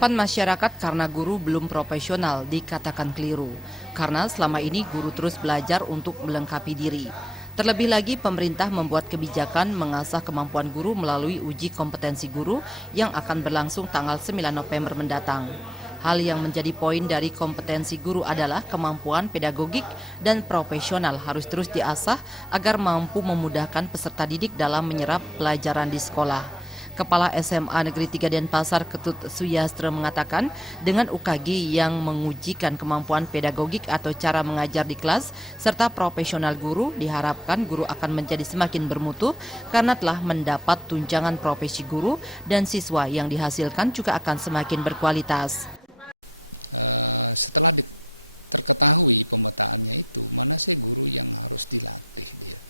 Harapan masyarakat karena guru belum profesional dikatakan keliru, karena selama ini guru terus belajar untuk melengkapi diri. Terlebih lagi, pemerintah membuat kebijakan mengasah kemampuan guru melalui uji kompetensi guru yang akan berlangsung tanggal 9 November mendatang. Hal yang menjadi poin dari kompetensi guru adalah kemampuan pedagogik dan profesional harus terus diasah agar mampu memudahkan peserta didik dalam menyerap pelajaran di sekolah. Kepala SMA Negeri 3 Denpasar Ketut Suyastra mengatakan dengan UKG yang mengujikan kemampuan pedagogik atau cara mengajar di kelas serta profesional guru, diharapkan guru akan menjadi semakin bermutu karena telah mendapat tunjangan profesi guru dan siswa yang dihasilkan juga akan semakin berkualitas. Setelah terketahui pemetaannya itu, mana sih guru yang harus dilatih dia?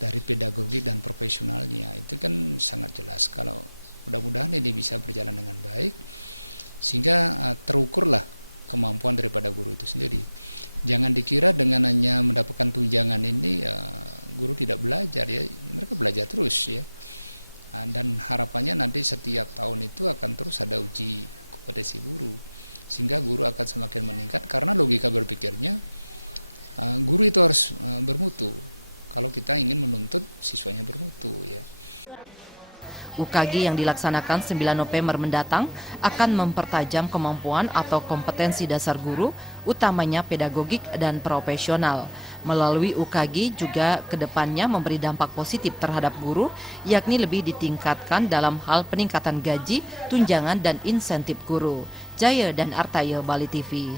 Dari pedagogik dan profesionalnya itu kan sangat jelas. Kalau mudah-mudahan ini bisa berjalan dengan baik sehingga terukurlah kemampuan daripada guru itu sendiri. Jangan dikira dengan hanya mendapatkan tunjangan ini guru tidak belajar ya, mereka belajar terus ya. Dan harapannya nanti setiap tahun itu akan terus ada uji kompetensi guru sehingga guru akan semakin meningkat karena logika berpikirnya guru itu harus bermutu. Kalau kita ingin menuntut siswanya bermutu ya. UKG yang dilaksanakan 9 November mendatang akan mempertajam kemampuan atau kompetensi dasar guru, utamanya pedagogik dan profesional. Melalui UKG juga kedepannya memberi dampak positif terhadap guru, yakni lebih ditingkatkan dalam hal peningkatan gaji, tunjangan, dan insentif guru. Jaya dan Artaya, Bali TV.